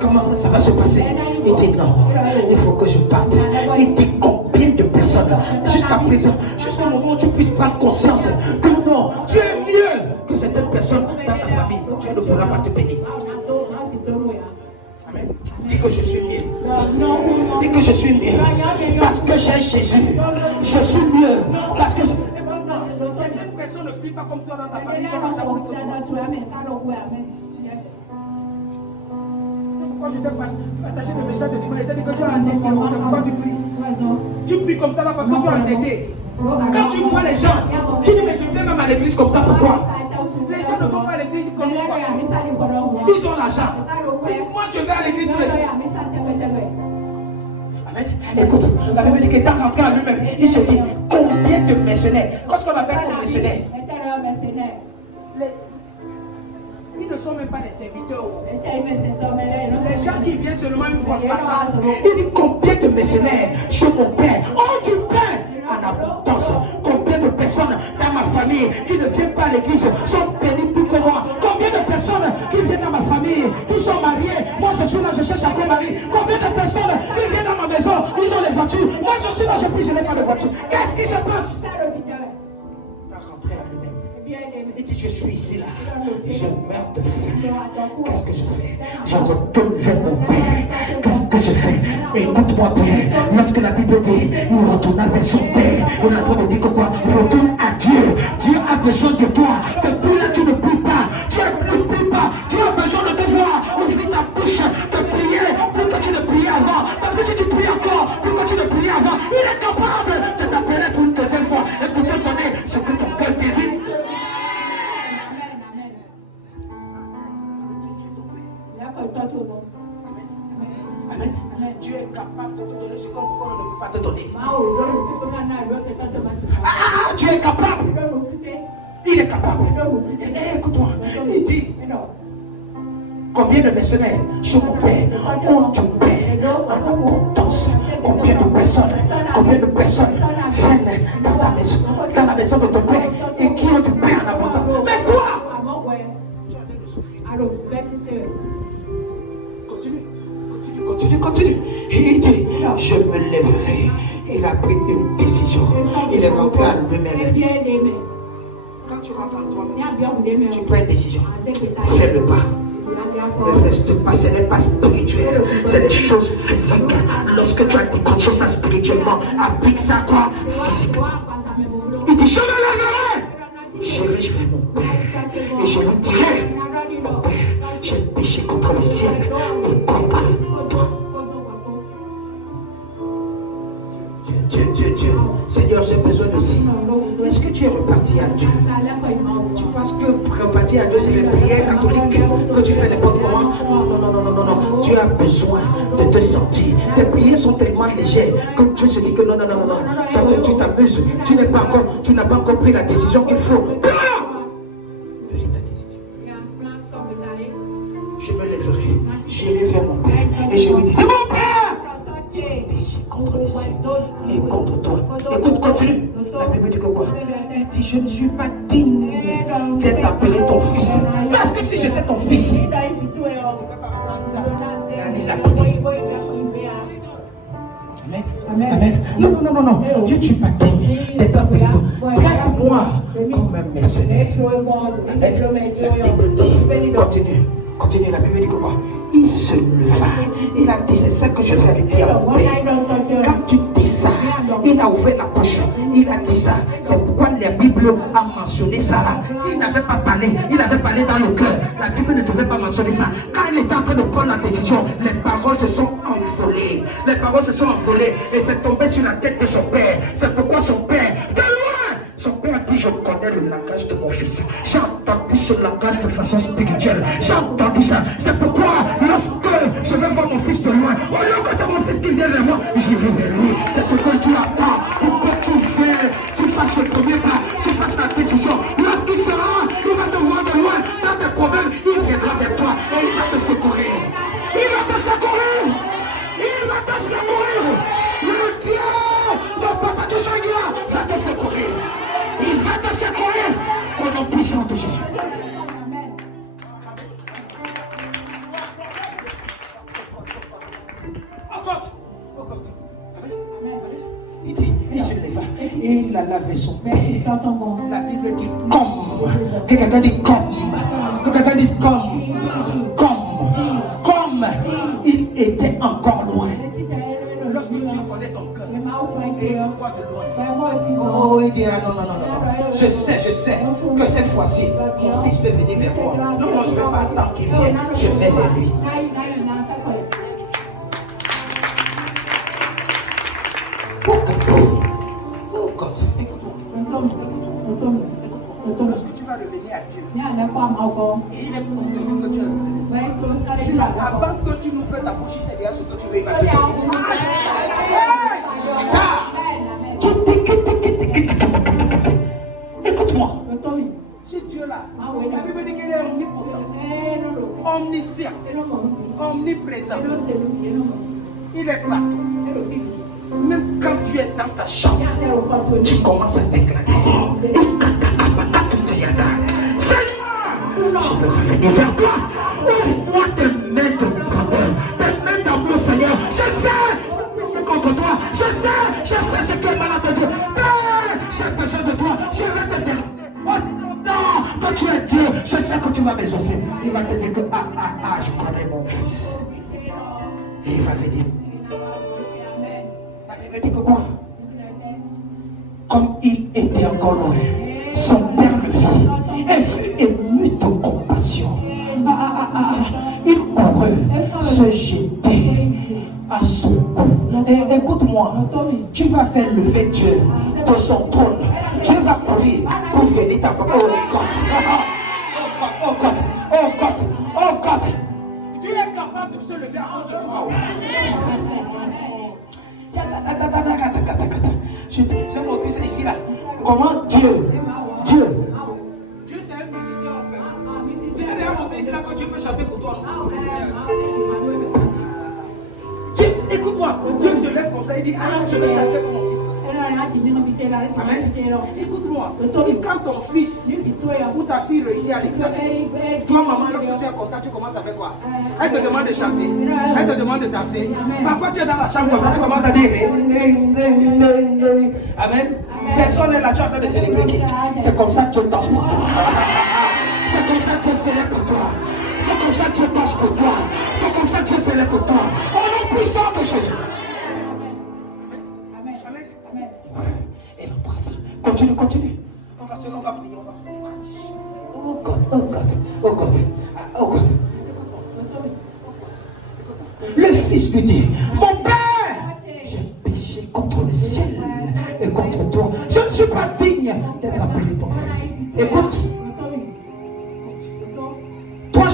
comment ça va se passer? Il dit non, il faut que je parte. Il dit combien de personnes jusqu'à présent, jusqu'au moment où tu puisses prendre conscience que non, tu es mieux que certaines personnes dans ta famille. Dieu ne pourra pas te bénir. Amen. Dis que je suis mieux. Dis que je suis mieux. Parce que j'ai Jésus. Je suis mieux. Parce que certaines personnes ne prient pas comme toi dans ta famille. Ils sont déjà plus que toi. Pourquoi je t'ai partagé le message de dimanche? Il t'a dit que tu as endetté. C'est pourquoi tu pries. Tu pries comme ça là parce que tu as endetté. Quand tu vois les gens, tu dis mais je viens même à l'église comme ça, pourquoi? Les gens ne vont pas à l'église comme une voiture. Ils ont l'argent. Moi je vais à l'église tous les jours. Amen. Écoute, la Bible dit qu'il est rentré en lui-même. Il se dit combien de mercenaires? Qu'est-ce qu'on appelle comme mercenaires? Ils ne sont même pas des serviteurs. Les gens qui viennent seulement une fois par ça. Il dit combien de mercenaires chez mon père ont du pain en abondance. Combien de personnes dans ma famille qui ne viennent pas à l'église sont bénies plus que moi. Combien de personnes qui viennent dans ma famille, qui sont mariées. Moi je suis là, je cherche un mari. Combien de personnes qui viennent dans ma maison, ils ont les voitures. Moi je suis là, je n'ai pas de voiture. Qu'est-ce qui se passe? T'as rentré à lui-même. Il dit je suis ici là, je meurs de faim. Qu'est-ce que je fais? Je retourne vers mon père. Qu'est-ce que je fais? Écoute-moi bien. Lorsque la Bible dit il retourna vers son père, on a en train de dire que quoi? Retourne à Dieu. Dieu a besoin de toi. Depuis là tu ne pries pas. Tu ne pries pas. Tu as besoin de te voir. Ouvrir ta bouche, de prier pour que tu ne priais avant. Parce que si tu pries encore, pour que tu ne priais avant, il est capable de t'appeler pour une deuxième fois et pour te donner ce que ton cœur désire. Amen. Tu es capable de te donner ce qu'on ne peut pas te donner. Ah, tu es capable. Il est capable. Écoute-moi, il dit combien de mercenaires chez mon père ont du pain en abondance? Combien de personnes viennent dans ta maison, dans la maison de ton père et qui ont du pain en abondance? Mais toi, tu as envie de souffrir. Continue. Il dit, je me lèverai. Il a pris une décision. Il est rentré à lui-même. Quand tu rentres en toi-même, tu prends une décision. Fais le pas. Ne reste pas, ce n'est pas spirituel, c'est des choses physiques. Lorsque tu as décroché ça spirituellement, applique ça quoi? Physiquement. Il dit, je me lèverai. J'irai vers mon père et je lui dirai, mon père, j'ai péché contre le ciel et contre toi. Dieu, Seigneur, j'ai besoin de ci. Est-ce que tu es reparti à Dieu? Tu penses que repartir à Dieu, c'est les prières catholiques que tu fais n'importe comment? Non. Tu as besoin de te sentir. Tes prières sont tellement légères que Dieu se dit que non. Quand tu t'amuses, tu n'as pas encore pris la décision qu'il faut. Je me lèverai, j'irai vers mon père et je lui dis, c'est mon père! J'ai péché contre le ciel et contre toi. Écoute, continue. La Bible dit que quoi? Il dit, je ne suis pas digne d'être appelé ton fils. Parce que si j'étais ton fils, il a pris. Amen. Non. Je ne suis pas digne d'être appelé ton. Traite-moi comme un mercenaire. La Bible dit, continue, la Bible dit que quoi? Il se leva. Il a dit, c'est ça que je vais aller dire à mon père. Quand tu dis ça, il a ouvert la bouche. Il a dit ça. C'est pourquoi la Bible a mentionné ça là. S'il n'avait pas parlé, il avait parlé dans le cœur. La Bible ne devait pas mentionner ça. Quand il était en train de prendre la décision, les paroles se sont envolées. Les paroles se sont envolées et c'est tombé sur la tête de son père. C'est pourquoi son père, de loin, son père a dit, je connais le langage de mon fils. J'ai entendu ce langage de façon spirituelle. J'ai entendu ça. C'est pourquoi lorsque je vais voir mon fils de loin, au lieu que c'est mon fils qui vient vers moi, j'irai vers lui. C'est ce que Dieu attend pour que tu fasses le premier pas, tu fasses la décision. Lorsqu'il sera, il va te voir de loin. Dans tes problèmes, il viendra vers toi et il va te secourir. Il va te secourir. Il va te secourir. Le Dieu de Papa de Jean-Guilain va te secourir. Il va te secourir au nom puissant de Jésus. Il se leva et il a lavé son père. La Bible dit comme. Que quelqu'un dit comme. Que quelqu'un dise comme il était encore loin. Lorsque Dieu connaît ton cœur et il te voit de loin. Oh, il dit non. Je sais que cette fois-ci, mon fils peut venir vers moi. Non, je ne vais pas attendre qu'il vienne. Je vais vers lui. Oh God, écoute-moi. Lorsque tu vas revenir à Dieu, et il est convenu que tu es revenu. Avant que tu nous fasses ta bouche, c'est bien ce que tu veux, il va te donner. Écoute-moi. Ce Dieu-là, la Bible dit qu'il est omnipotent, omniscient, omniprésent. Il est partout. Même quand tu es dans ta chambre, tu commences à déclarer. Seigneur, je veux revenir vers toi. Ouvre-moi tes mains de grandeur, tes mains d'amour, Seigneur. Je sais contre toi. Je sais ce qui est malade de Dieu. J'ai besoin de toi. Je vais te dire. Quand tu es Dieu, je sais que tu vas m'exaucer. Il va te dire que je connais mon fils. Et il va venir. Il dit que quoi? Comme il était encore loin, son père le vit et fut ému de compassion. Il courut se jeter à son cou. Et écoute-moi, tu vas faire lever Dieu de son trône. Dieu va courir pour venir t'apporter. Oh God. Dieu est capable de se lever à cause de toi. Je vais montrer ça ici là. Comment Dieu, c'est un musicien en paix. Je vais déjà montrer ici là que Dieu peut chanter pour toi. Dieu, écoute-moi, Dieu se lève comme ça, il dit, je vais chanter pour mon fils. Amen. Écoute-moi, si quand ton fils ou ta fille réussit à l'examen, toi maman, lorsque tu es content, tu commences à faire quoi? Elle te demande de chanter, elle te demande de danser. Parfois tu es dans la chambre comme ça, tu commences à dire Amen. Personne n'est là, tu es en train de célébrer qui? C'est comme ça que tu danses pour toi. C'est comme ça que tu célèbres pour toi. C'est comme ça que tu danses pour toi. C'est comme ça que tu célèbres pour toi. Au nom puissant de Jésus. Et l'embrasse. Continue. On va prier. Oh God. Le fils lui dit, mon père, j'ai péché contre le ciel et contre toi. Je ne suis pas digne d'être appelé ton fils. Écoute. Trois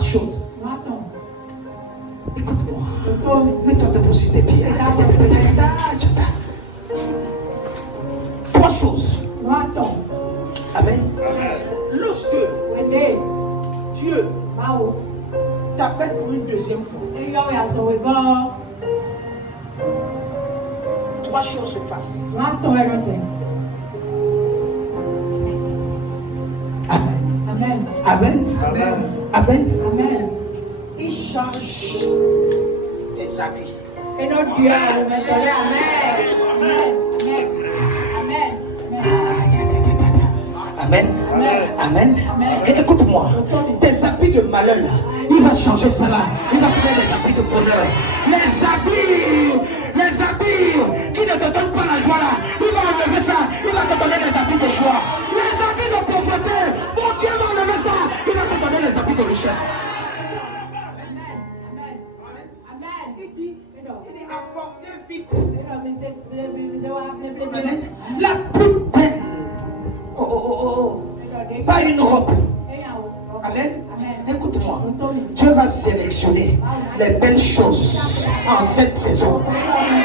choses. Écoute-moi. Mets-toi debout sur tes pieds. Trois choses. Amen. Lorsque Dieu t'appelle pour une deuxième fois, trois choses se passent. Amen. Il change tes habits. Amen. Amen. Et écoute-moi, tes habits de malheur là, il va changer ça là. Il va trouver des habits de bonheur. Les habits qui ne te donnent pas la joie là, il va enlever ça. Il va te donner des habits de joie. Les habits de pauvreté, mon Dieu va enlever ça. Il va te donner les habits de richesse. Il dit apportez vite. Amen. La plus belle. Pas une robe. Amen. Écoute-moi. Dieu va sélectionner les belles choses en cette saison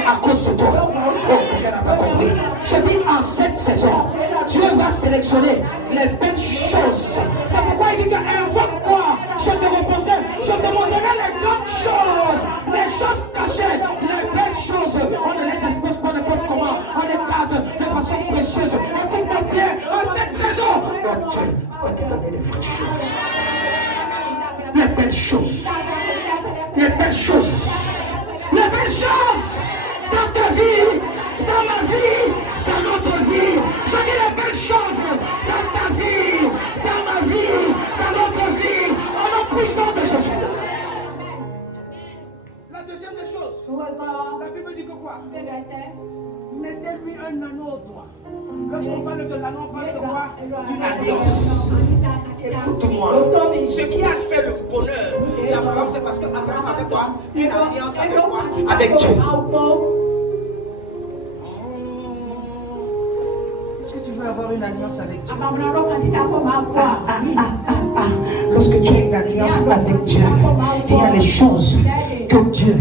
à cause de toi. Oh, quelqu'un n'a pas compris. Je dis en cette saison, Dieu va sélectionner les belles choses. C'est pourquoi il dit que invoque-moi, je te répondrai, je te montrerai les grandes choses, les choses cachées, les belles choses. On ne les expose pas n'importe comment, on les garde de façon précieuse. Écoute-moi bien, en cette saison, oh Dieu va te donner les vraies choses. Les belles choses. Les belles choses. Les belles choses dans ta vie, dans ma vie, dans notre vie. Je dis les belles choses dans ta vie, dans ma vie, dans notre vie, au nom puissant de Jésus. La deuxième des choses, la Bible dit que quoi? Mettez-lui un anneau au doigt. Lorsqu'on parle de l'anneau, on parle de quoi? D'une alliance. Écoute-moi. Ce qui a fait le bonheur d'Abraham, c'est parce qu'Abraham avait quoi? Une alliance avec quoi? Avec Dieu. Est-ce que tu veux avoir une alliance avec Dieu? Lorsque tu as une alliance avec Dieu, il y a les choses que Dieu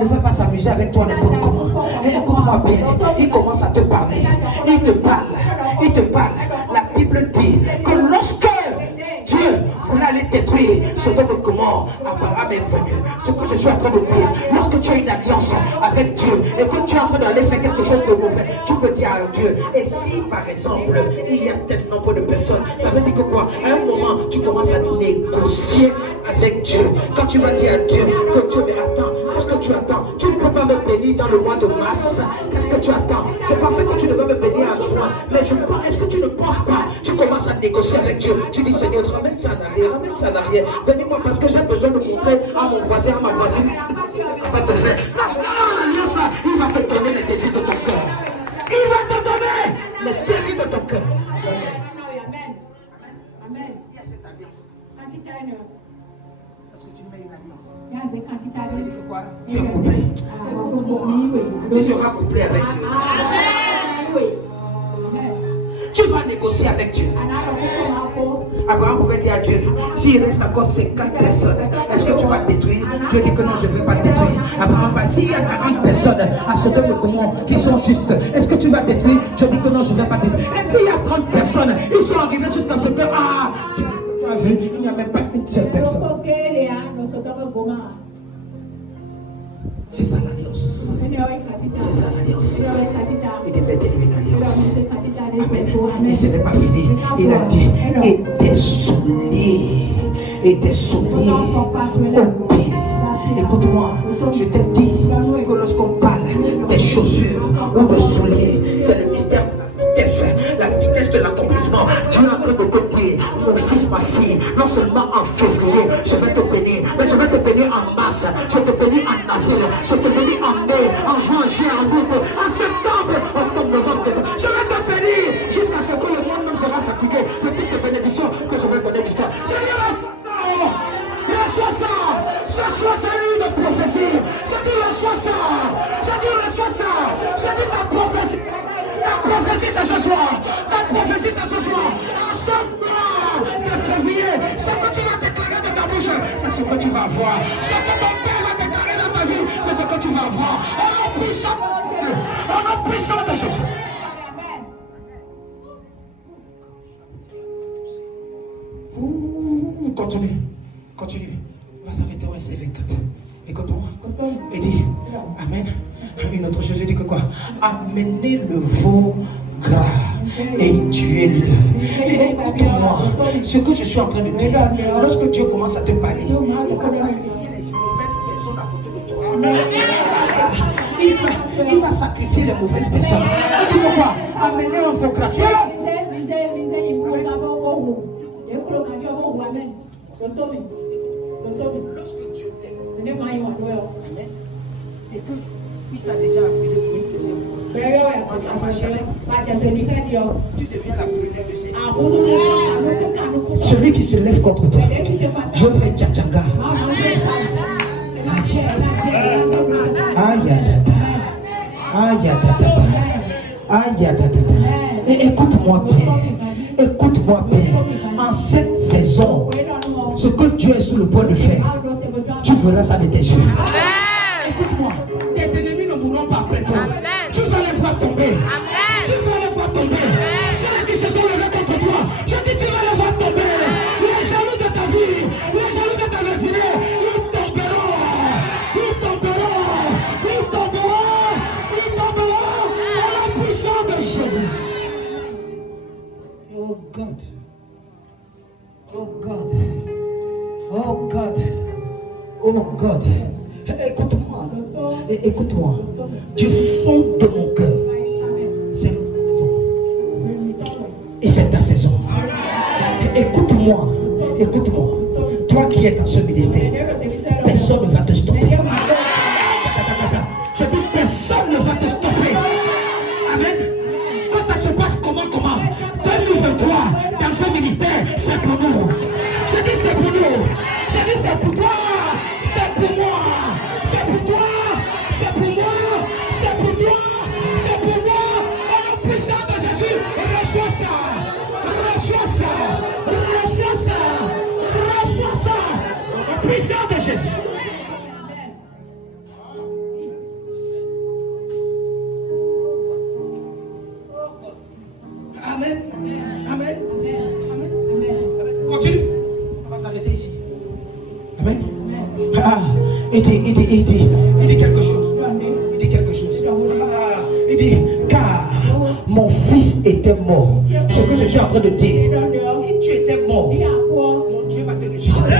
ne va pas s'amuser avec toi n'importe comment. Et écoute-moi bien, il commence à te parler. Il te parle. Il te parle. La Bible dit que lorsque Dieu voulait aller détruire Sodome et Gomorrhe, Abraham est venu. Ce que je suis en train de dire, lorsque tu as une alliance avec Dieu et que tu es en train d'aller faire quelque chose de mauvais, tu peux dire à Dieu. Et si par exemple il y a tel nombre de personnes, ça veut dire que quoi? À un moment, tu commences à négocier avec Dieu. Quand tu vas dire à Dieu que Dieu me attend, qu'est-ce que tu attends? Tu ne peux pas me bénir dans le mois de mars. Qu'est-ce que tu attends? Je pensais que tu devais me bénir en juin, mais est-ce que tu ne penses pas? Tu commences à négocier avec Dieu. Tu dis Seigneur, ramène ça en arrière, ramène ça en arrière. Bénis-moi parce que j'ai besoin de montrer à mon voisin, à ma voisine, qu'on va te faire. Parce que l'alliance là, il va te donner les désirs de ton cœur. Il va te donner les désirs de ton cœur. Amen. Il y a cette alliance. Parce que tu mets une alliance. Ça veut dire que quoi? Tu es couplé. Tu seras couplé avec Dieu. Tu vas négocier avec Dieu. Abraham pouvait dire à Dieu, s'il reste encore 50 personnes, est-ce que tu vas détruire? Dieu dit que non, je ne vais pas détruire. Abraham va, s'il y a 40 personnes à Sodome et Gomorrhe qui sont justes, est-ce que tu vas détruire? Dieu dit que non, je ne vais pas détruire. Et s'il y a 30 personnes, ils sont arrivés jusqu'à ce que, tu as vu, il n'y a même pas une seule personne. C'est ça l'alliance. C'est ça l'alliance. Il devait dire une alliance. Amen. Et ce n'est pas fini. Il a dit, et des souliers au pied. Écoute-moi, je t'ai dit que lorsqu'on parle des chaussures ou de souliers, c'est le mystère de la vitesse de l'accomplissement. Dieu est en train de te dire, mon fils, ma fille, non seulement en février, je vais te bénir, mais je vais te bénir en mars, je te bénis en avril, je te bénis en mai, en juin, juillet, en août, en septembre, octobre, novembre, décembre. Je vais te bénir jusqu'à ce que le monde ne sera fatigué de toutes les bénédictions que je vais donner du temps. Je dis, reçois ça, reçois ça, de prophétie. Je dis, reçois ça, je dis, reçois ça, je dis ta prophétie. Ta prophétie c'est ce soir. Ta prophétie c'est ce soir. En ce mois de février, ce que tu vas déclarer de ta bouche, c'est ce que tu vas voir. Ce que ton père va déclarer dans ta vie, c'est ce que tu vas voir. Au nom puissant de Dieu. Au nom puissant de Jésus. Continue. Continue. On va s'arrêter au verset 24. Écoute-moi. Et dit, Amen. Une autre chose, il dit que quoi? Amenez le veau gras et tuez-le. Et écoute-moi, ce que je suis en train de dire, lorsque Dieu commence à te parler, il va sacrifier les mauvaises personnes à côté de toi. Il va sacrifier les mauvaises personnes. Il dit que quoi? Amenez un veau gras, tuez-le. Lorsque Dieu t'aime, amen, et que il t'a déjà appelé pour une deuxième fois, tu deviens la première de ses jours. Celui qui se lève contre toi, je fais tchatchanga. Et écoute-moi bien. Écoute-moi bien. En cette saison, ce que Dieu est sur le point de faire, tu feras ça de tes yeux. Écoute-moi. Tes ennemis ne mourront pas après toi. Tu vas les voir tomber. Tu vas les voir tomber. Ceux qui se sont levés contre toi, je dis tu vas les voir tomber. Les jaloux de ta vie, les jaloux de ta destinée, ils tomberont. Ils tomberont. Ils tomberont. Ils tomberont. À la puissance de Jésus. Oh God. Oh God. Oh God. Oh God. Écoute-moi. Écoute-moi. Du fond de mon cœur, c'est ta saison. Et c'est ta saison. Écoute-moi. Écoute-moi. Toi qui es dans ce ministère, personne ne va te stopper. Je dis personne ne va te stopper. Amen. Quand ça se passe comment 2023 dans ce ministère, c'est pour nous. Je dis c'est pour nous. Je dis c'est pour toi. C'est pour moi. C'est pour toi. C'est pour moi. C'est pour toi. C'est pour moi. Au nom puissant de Jésus, reçois ça. Reçois ça. Reçois ça. Reçois ça. Au nom puissant de Jésus. Amen. Amen. Amen. Continue. On va s'arrêter ici. Amen. Il dit quelque chose. Il dit quelque chose. Il dit, car mon fils était mort. Ce que je suis en train de dire, si tu étais mort, mon Dieu va te ressusciter.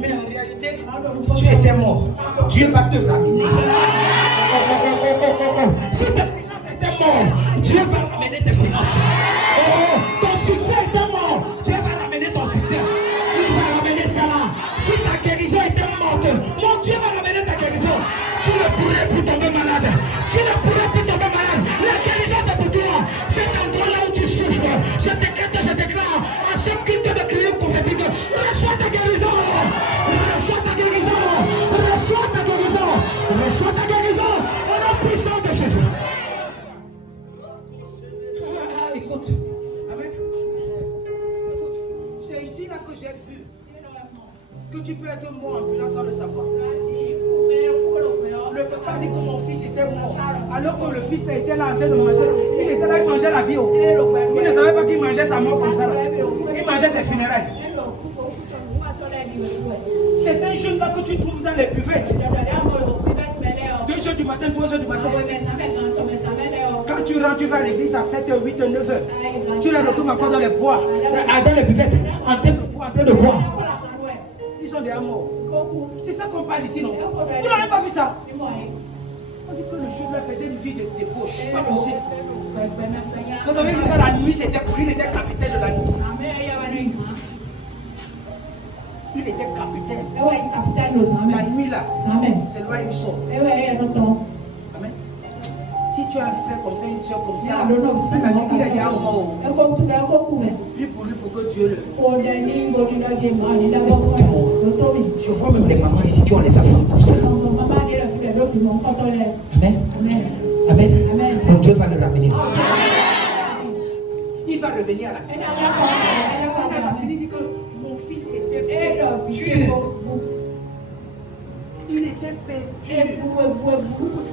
Mais en réalité, tu étais mort. Dieu va te ramener. Si tes finances étaient mortes, Dieu va ramener tes finances. Ton succès était mort, Dieu va ramener ton succès. Il va ramener cela. Si ta guérison était morte, mon Dieu va ramener ta guérison. Tu ne pourrais plus tomber malade. Tu ne pourrais plus tomber malade. La guérison c'est pour toi. Cet endroit-là où tu souffres, je déclare à ce culte de crier prophétique, reçois ta guérison. Reçois ta guérison. Reçois ta guérison. Reçois ta guérison. Au nom puissant de Jésus. Écoute. Amen. Écoute. C'est ici là que j'ai vu que tu peux être mort ambulant sans le savoir. Le papa dit que mon fils était mort, alors que le fils était là en train de manger. Il était là, il mangeait la vie. Il ne savait pas qu'il mangeait sa mort comme ça. Il mangeait ses funérailles. C'est un jeune là que tu trouves dans les buvettes. 2h du matin, 3h du matin. Quand tu rentres, tu vas à l'église à 7h, 8h, 9h. Tu les retrouves encore dans les bois, dans les buvettes, en train de boire. Ils sont déjà morts. C'est ça qu'on parle ici, non? Vous n'avez pas vu ça? On dit que le jeune là faisait une vie de débauche. Pas possible. Vous avez vu que la nuit, c'était pour lui, il était capitaine de la nuit. Il était capitaine. La nuit là, c'est là il sort. Amen. Si tu as un frère comme ça, une soeur comme ça, il est déjà mort. Prie pour lui pour que Dieu le. Je vois même les mamans ici qui ont les enfants comme ça. Amen. Amen. Mon Dieu va le ramener. Il va revenir à la fin. Il dit que mon fils était perdu. Il était perdu.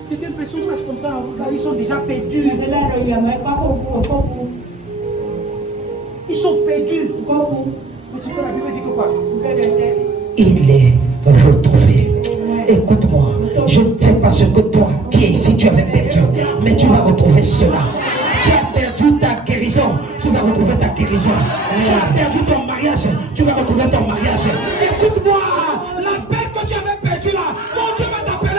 C'était une personne comme ça, ils sont déjà perdus. Ils sont perdus. C'est que la Bible dit que quoi? Il est retrouvé. Écoute-moi, je ne sais pas ce que toi qui es ici tu avais perdu, mais tu vas retrouver cela. Tu as perdu ta guérison, tu vas retrouver ta guérison. Tu as perdu ton mariage, tu vas retrouver ton mariage. Écoute-moi, la paix que tu avais perdue là, mon Dieu va t'appeler.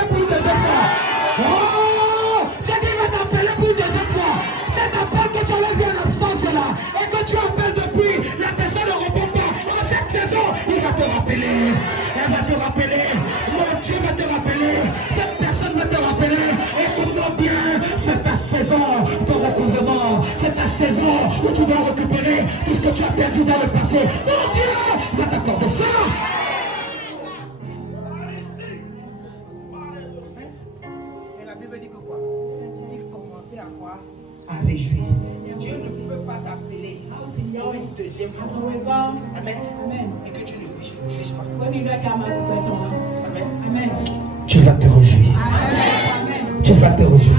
saison de recouvrement. C'est ta saison où tu dois récupérer tout ce que tu as perdu dans le passé. Mon Dieu va t'accorder ça. Et la Bible dit que quoi? Il commençait à quoi? À réjouir. Dieu ne peut pas t'appeler pour une deuxième fois. Amen. Et que tu ne réjouisses pas. Amen. Amen. Tu vas te réjouir. Amen. Tu vas te réjouir.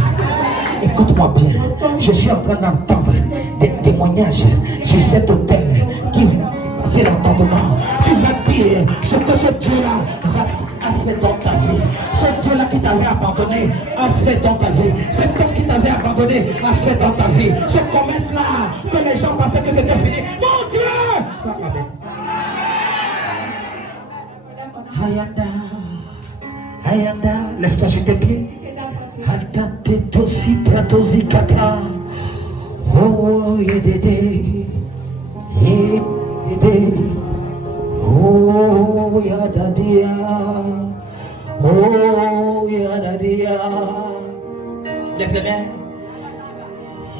Écoute-moi bien. Je suis en train d'entendre des témoignages sur cet hôtel qui vient passer l'entendement. Tu vas dire ce que ce Dieu-là a fait dans ta vie. Ce Dieu-là qui t'avait abandonné a fait dans ta vie. Cet homme qui t'avait abandonné a fait dans ta vie. Ce commerce-là que les gens pensaient que c'était fini. Mon Dieu! Amen. Hayanda, Hayanda, lève-toi sur tes pieds. Hadate tosi pratosi kata. Oh yedede, yedede. Oh yadadia, oh yadadia. Lève les mains.